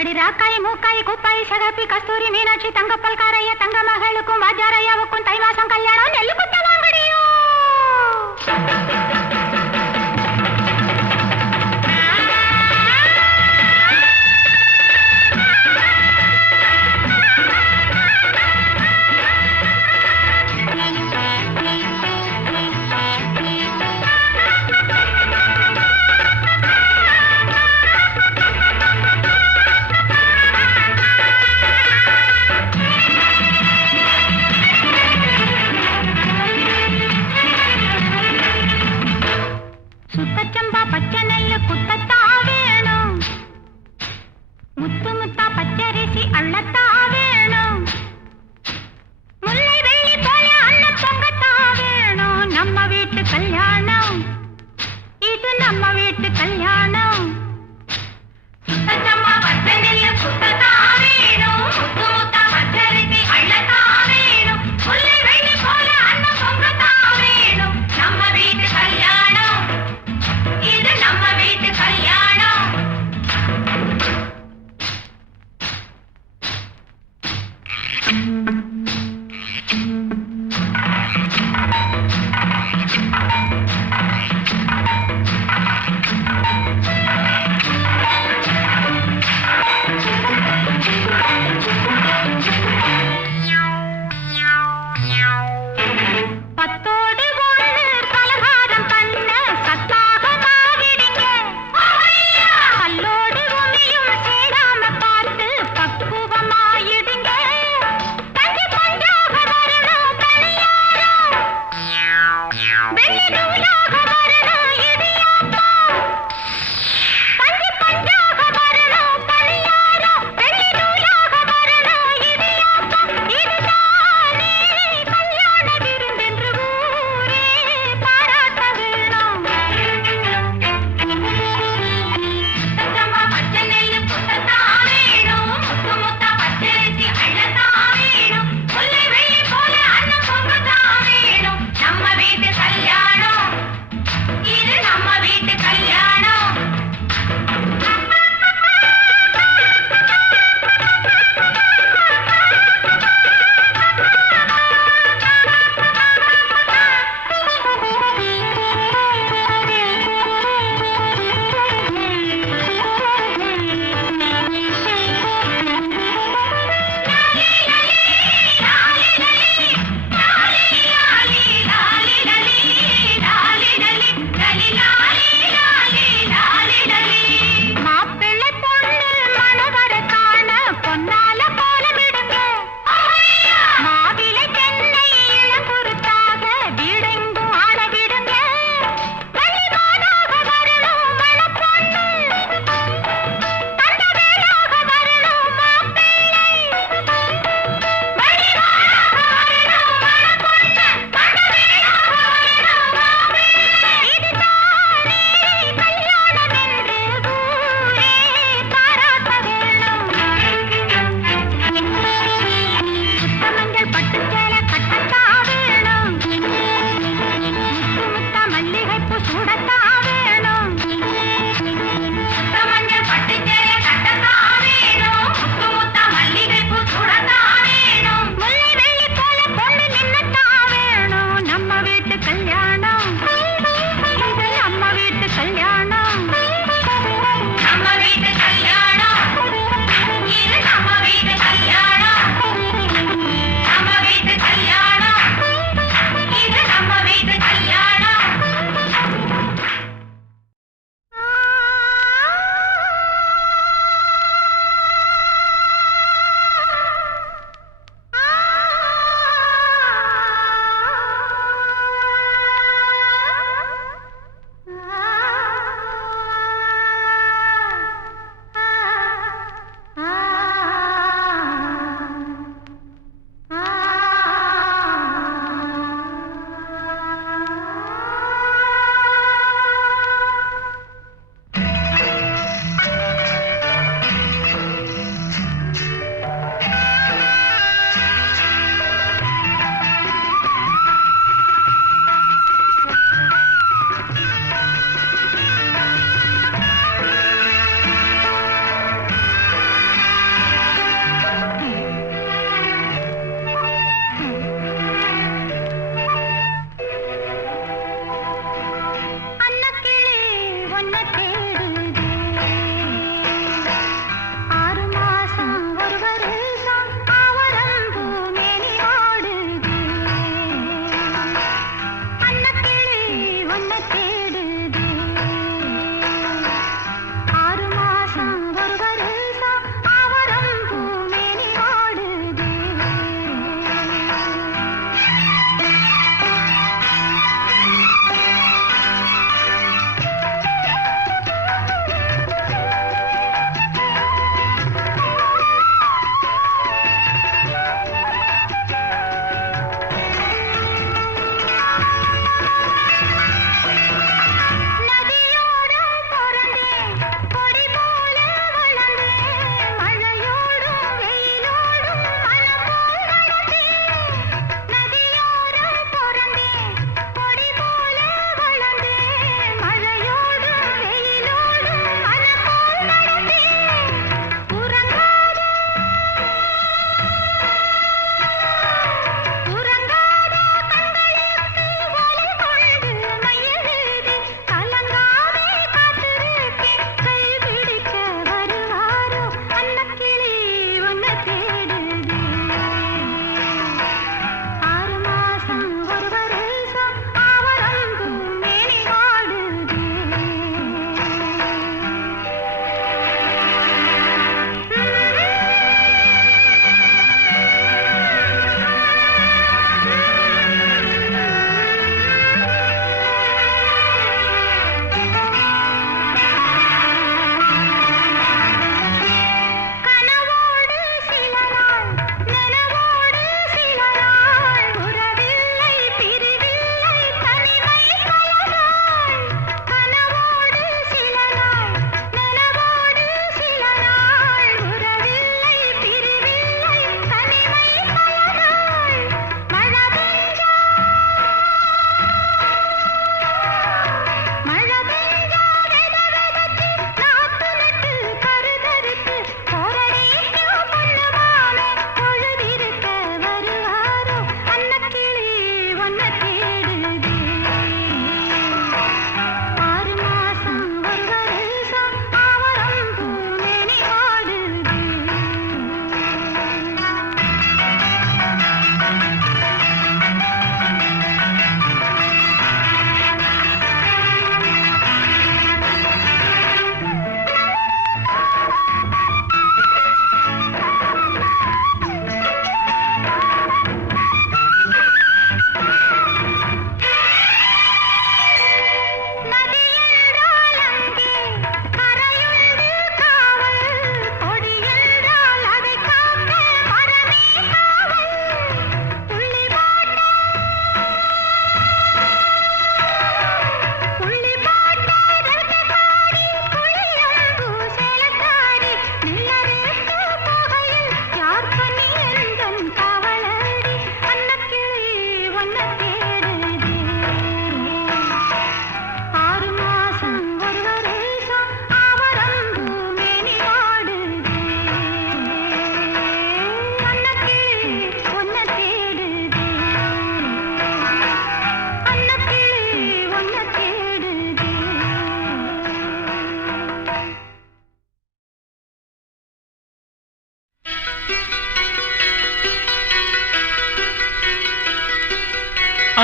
ಅಡಿ ರಾಕಾಯಿ ಮೂಕಾಯಿ ಕುಪ್ಪಾಯಿ ಶಗಪಿ ಕಸ್ತೂರಿ ಮೀನಾಕ್ಷಿ ತಂಗಪ್ಪಲ್ ಕಾರಯ್ಯ ತಂಗ ಮಗಳು ಕುಂಬಾಜಾರಯ್ಯ ಒಕ್ಕುಂ ತೈವಾಸಂ ಕಲ್ಯಾಣ ನೆಲ್ಲು ಕುಟ್ಟವ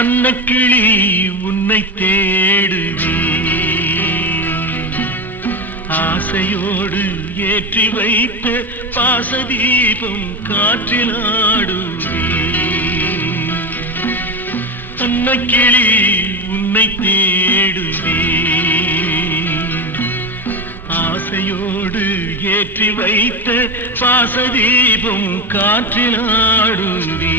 வாங்கடியோ உன்னை தேடுவே ஆசையோடு ஏற்றி வைத்த பாசதீபம் காற்றிலாடுவே அன்னக்கிளி உன்னை தேடுவே ஆசையோடு ஏற்றி வைத்த பாசதீபம் காற்றிலாடுவே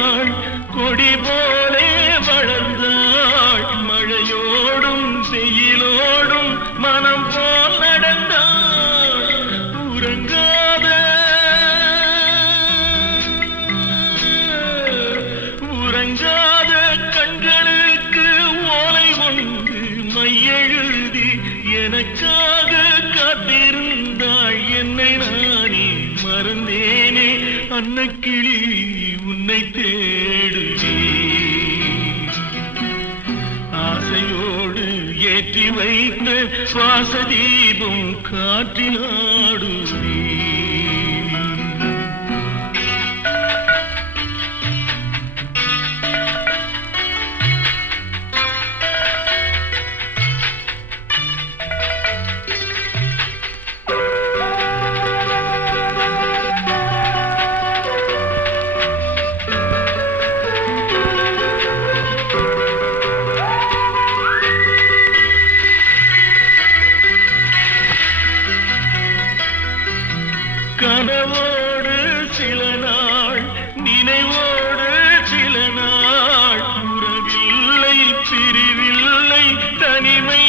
வளர்ந்தாள் கொடி போலே வளர்ந்தாள். மழையோடும் வெயிலோடும் மனம் போல் நடந்தாள். உறங்காத உறங்காத கண்களுக்கு ஓலை ஒன்று மையெழுதி எனக்காக காத்திருந்தாள். என்னை நானே மறந்தேனே. அன்னை നാട്ടിലാടും தனிமை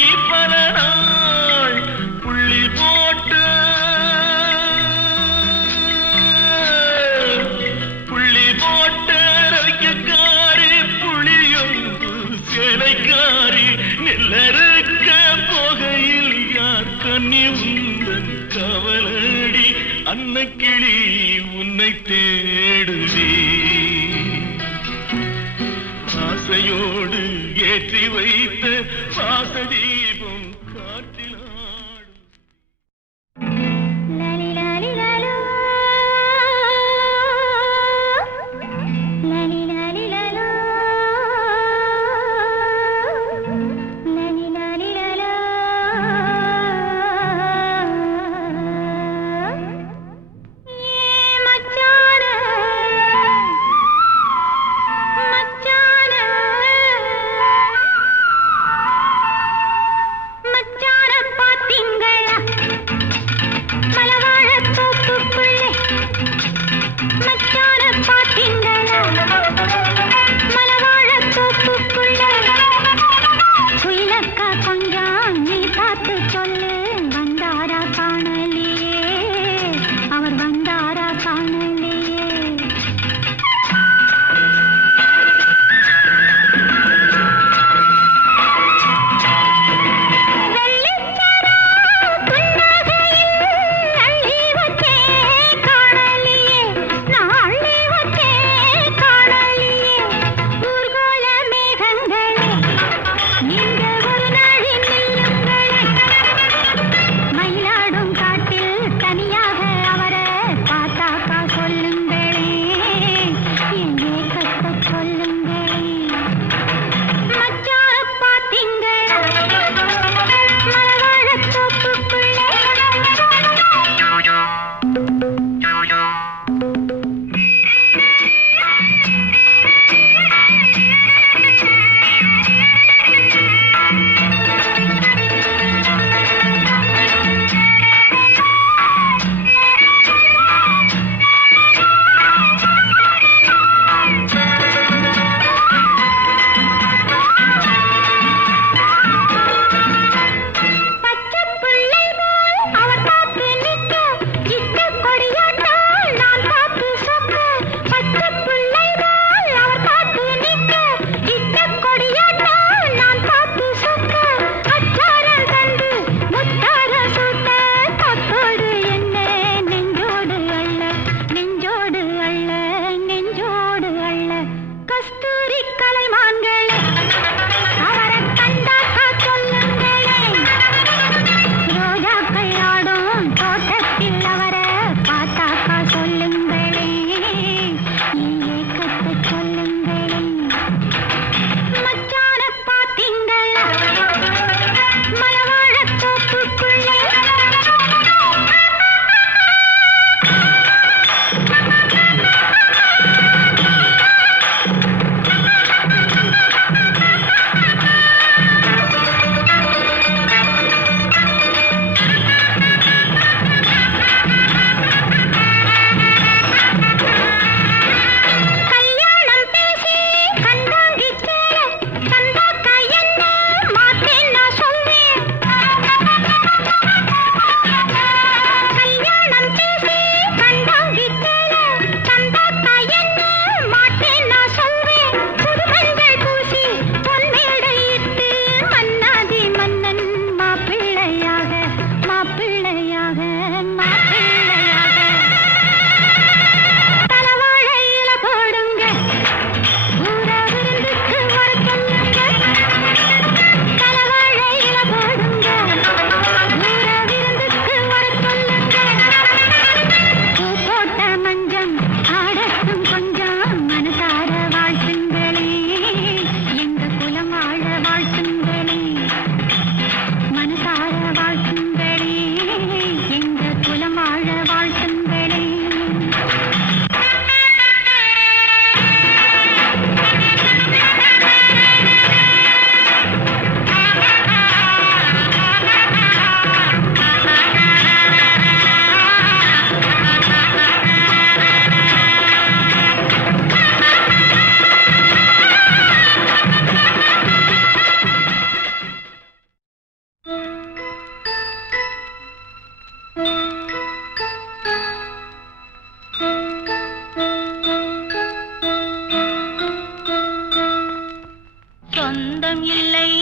இல்லை